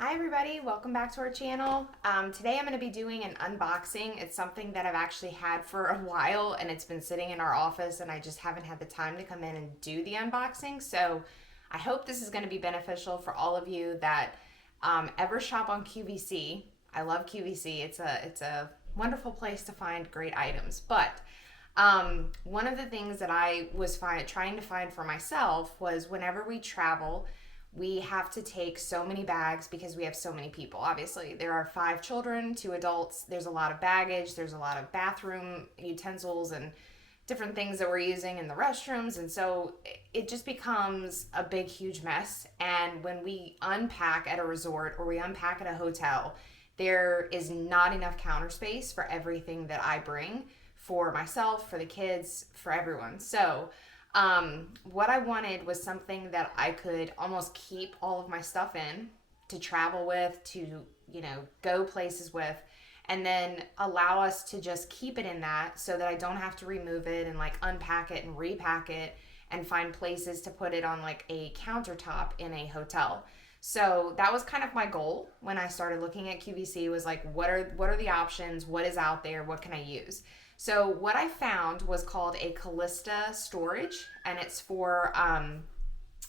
Hi everybody, welcome back to our channel. Today I'm going to be doing an unboxing. It's something that I've actually had for a while and it's been sitting in our office and I just haven't had the time to come in and do the unboxing. So I hope this is going to be beneficial for all of you that ever shop on QVC. I love QVC. It's a wonderful place to find great items. But one of the things that I was trying to find for myself was whenever we travel, we have to take so many bags because we have so many people. Obviously, there are 5 children, 2 adults. There's a lot of baggage. There's a lot of bathroom utensils and different things that we're using in the restrooms. And so it just becomes a big, huge mess. And when we unpack at a resort or we unpack at a hotel, there is not enough counter space for everything that I bring for myself, for the kids, for everyone. So what I wanted was something that I could almost keep all of my stuff in to travel with, to, go places with, and then allow us to just keep it in that so that I don't have to remove it and like unpack it and repack it and find places to put it on like a countertop in a hotel. So that was kind of my goal when I started looking at QVC was like, what are the options? What is out there? What can I use? So what I found was called a Calista storage, and it's for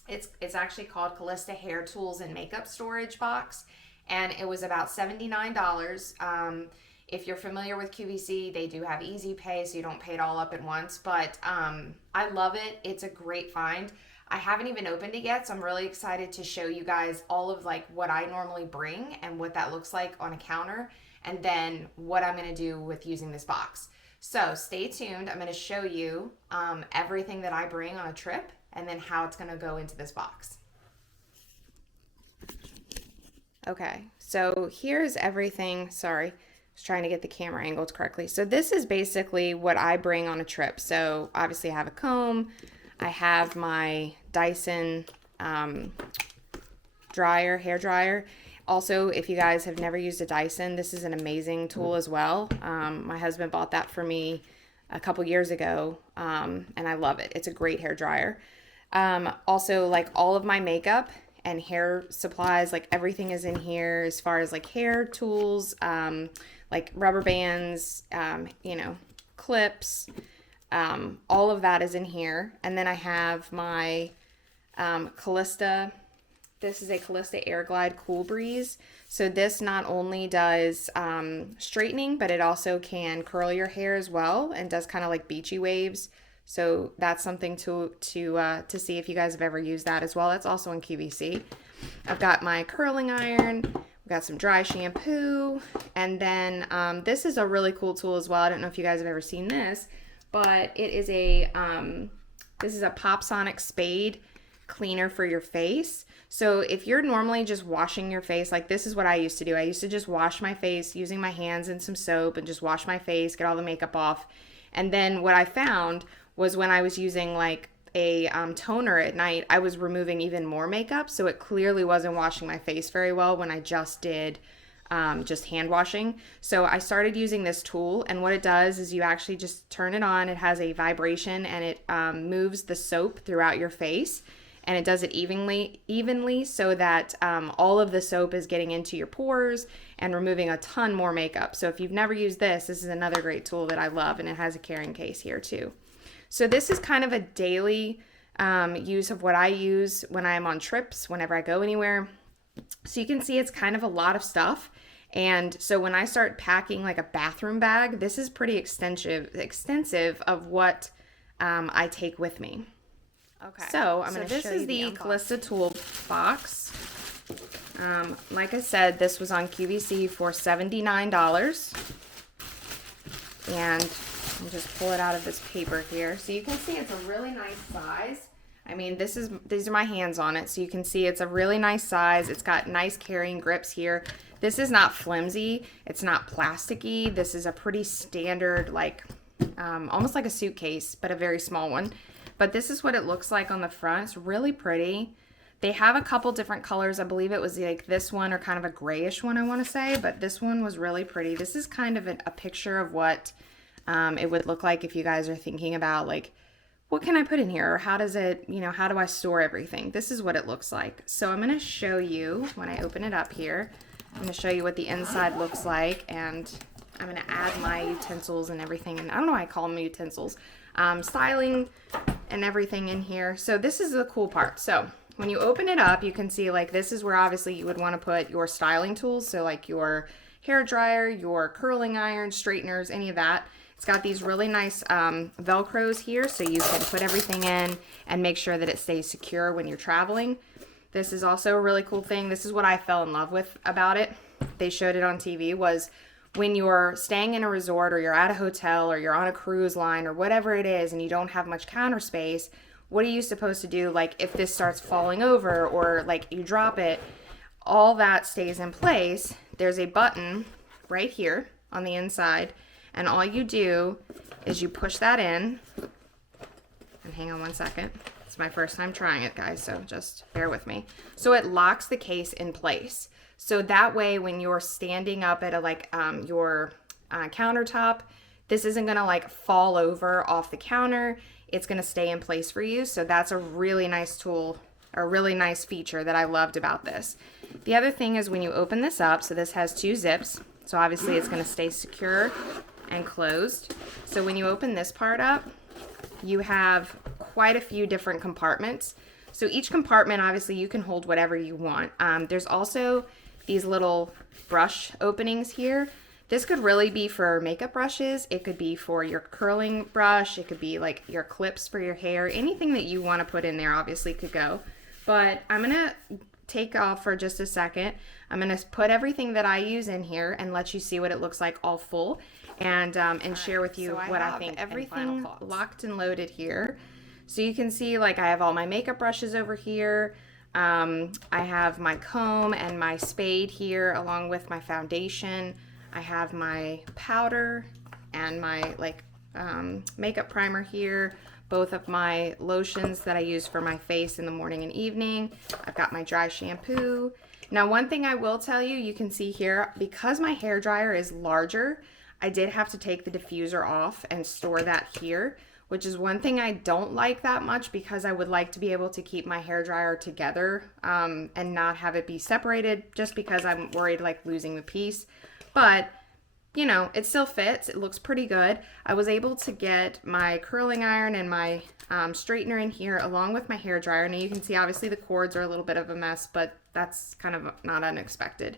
it's actually called Calista Hair Tools and Makeup Storage Box, and it was about $79. If you're familiar with QVC, they do have easy pay, so you don't pay it all up at once. But I love it. It's a great find. I haven't even opened it yet, so I'm really excited to show you guys all of like what I normally bring and what that looks like on a counter, and then what I'm going to do with using this box. So stay tuned. I'm going to show you everything that I bring on a trip and then how it's going to go into this box. Okay, so here's everything. Sorry, I was trying to get the camera angled correctly. So this is basically what I bring on a trip. So obviously I have a comb. I have my Dyson hair dryer. Also, if you guys have never used a Dyson, this is an amazing tool as well. My husband bought that for me a couple years ago, and I love it. It's a great hair dryer. Also, like all of my makeup and hair supplies, like everything is in here as far as like hair tools, like rubber bands, clips, all of that is in here. And then I have my Calista. This is a Calista Air Glide Cool Breeze. So this not only does straightening, but it also can curl your hair as well and does kind of like beachy waves. So that's something to see if you guys have ever used that as well. That's also in QVC. I've got my curling iron. We've got some dry shampoo. And then this is a really cool tool as well. I don't know if you guys have ever seen this, but it is this is a Pop Sonic Spade cleaner for your face. So if you're normally just washing your face, like this is what I used to do. I used to just wash my face using my hands and some soap and just wash my face, get all the makeup off. And then what I found was when I was using like a toner at night, I was removing even more makeup. So it clearly wasn't washing my face very well when I just did just hand washing. So I started using this tool, and what it does is you actually just turn it on. It has a vibration and it moves the soap throughout your face. And it does it evenly so that all of the soap is getting into your pores and removing a ton more makeup. So if you've never used this, this is another great tool that I love, and it has a carrying case here too. So this is kind of a daily use of what I use when I'm on trips, whenever I go anywhere. So you can see it's kind of a lot of stuff. And so when I start packing like a bathroom bag, this is pretty extensive of what I take with me. Okay. So I'm going to show you the Calista tool box. Like I said, this was on QVC for $79. And I'll just pull it out of this paper here. So you can see it's a really nice size. I mean, these are my hands on it. So you can see it's a really nice size. It's got nice carrying grips here. This is not flimsy. It's not plasticky. This is a pretty standard, like almost like a suitcase, but a very small one. But this is what it looks like on the front. It's really pretty. They have a couple different colors. I believe it was like this one or kind of a grayish one, I want to say. But this one was really pretty. This is kind of a picture of what it would look like if you guys are thinking about like what can I put in here? Or how does it, how do I store everything? This is what it looks like. So I'm going to show you when I open it up here. I'm going to show you what the inside looks like, and I'm going to add my utensils and everything. And I don't know why I call them utensils. Styling and everything in here. So this is the cool part. So when you open it up, you can see like this is where obviously you would want to put your styling tools. So like your hair dryer, your curling iron, straighteners, any of that. It's got these really nice Velcros here, so you can put everything in and make sure that it stays secure when you're traveling. This is also a really cool thing. This is what I fell in love with about it. They showed it on TV, was when you're staying in a resort or you're at a hotel or you're on a cruise line or whatever it is and you don't have much counter space, what are you supposed to do? Like if this starts falling over or like you drop it, all that stays in place. There's a button right here on the inside, and all you do is you push that in. And hang on one second. It's my first time trying it, guys, so just bear with me. So it locks the case in place. So that way when you're standing up at your countertop, this isn't gonna like fall over off the counter. It's gonna stay in place for you. So that's a really nice tool, a really nice feature that I loved about this. The other thing is when you open this up, so this has 2 zips. So obviously it's gonna stay secure and closed. So when you open this part up, you have quite a few different compartments. So each compartment, obviously you can hold whatever you want. There's also these little brush openings here. This could really be for makeup brushes. It could be for your curling brush. It could be like your clips for your hair. Anything that you want to put in there obviously could go. But I'm gonna take off for just a second. I'm gonna put everything that I use in here and let you see what it looks like all full, and share with you what I think. Everything locked and loaded here. So you can see like I have all my makeup brushes over here. I have my comb and my spade here along with my foundation. I have my powder and my makeup primer here. Both of my lotions that I use for my face in the morning and evening. I've got my dry shampoo. Now one thing I will tell you, you can see here, because my hair dryer is larger, I did have to take the diffuser off and store that here, which is one thing I don't like that much because I would like to be able to keep my hair dryer together and not have it be separated, just because I'm worried like losing the piece. But you know, it still fits. It looks pretty good. I was able to get my curling iron and my straightener in here along with my hair dryer. Now you can see obviously the cords are a little bit of a mess, but that's kind of not unexpected.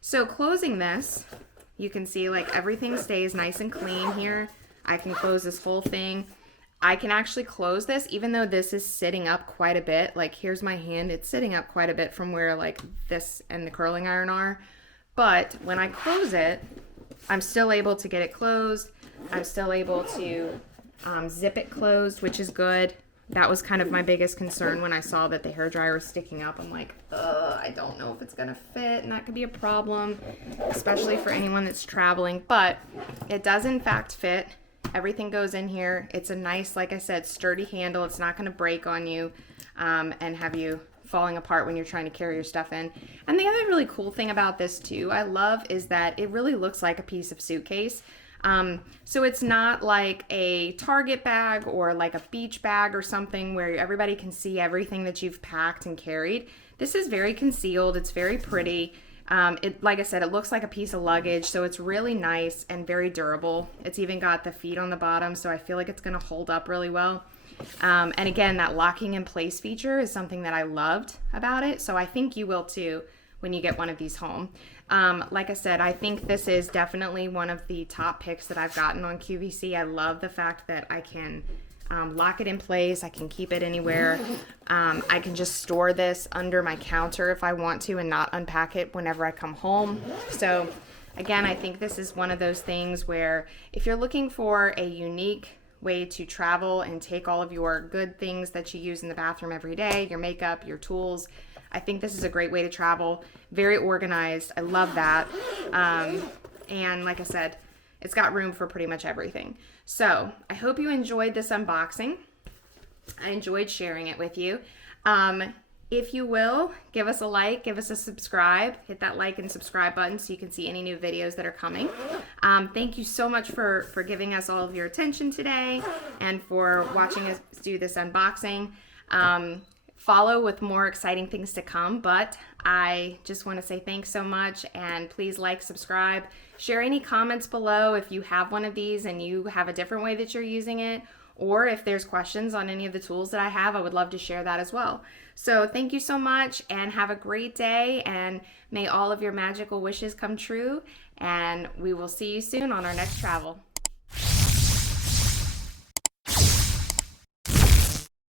So closing this, you can see like everything stays nice and clean here. I can close this whole thing. I can actually close this even though this is sitting up quite a bit. Like here's my hand. It's sitting up quite a bit from where like this and the curling iron are. But when I close it, I'm still able to get it closed. I'm still able to zip it closed, which is good. That was kind of my biggest concern when I saw that the hairdryer was sticking up. I'm like, I don't know if it's gonna fit, and that could be a problem, especially for anyone that's traveling. But it does in fact fit. Everything goes in here. It's a nice, like I said, sturdy handle. It's not gonna break on you and have you falling apart when you're trying to carry your stuff in. And the other really cool thing about this too, I love, is that it really looks like a piece of suitcase. So it's not like a Target bag or like a beach bag or something where everybody can see everything that you've packed and carried. This is very concealed. It's very pretty. Like I said, it looks like a piece of luggage, so it's really nice and very durable. It's even got the feet on the bottom, so I feel like it's going to hold up really well. And again, that locking in place feature is something that I loved about it. So I think you will too when you get one of these home. Like I said, I think this is definitely one of the top picks that I've gotten on QVC. I love the fact that I can lock it in place. I can keep it anywhere. I can just store this under my counter if I want to and not unpack it whenever I come home. So again, I think this is one of those things where if you're looking for a unique way to travel and take all of your good things that you use in the bathroom every day, your makeup, your tools, I think this is a great way to travel. Very organized. I love that. And like I said, it's got room for pretty much everything. So I hope you enjoyed this unboxing. I enjoyed sharing it with you. If you will, give us a like, give us a subscribe, hit that like and subscribe button so you can see any new videos that are coming. Thank you so much for giving us all of your attention today and for watching us do this unboxing. Follow with more exciting things to come, but I just want to say thanks so much, and please like, subscribe, share any comments below if you have one of these and you have a different way that you're using it, or if there's questions on any of the tools that I have, I would love to share that as well. So thank you so much, and have a great day, and may all of your magical wishes come true, and we will see you soon on our next travel.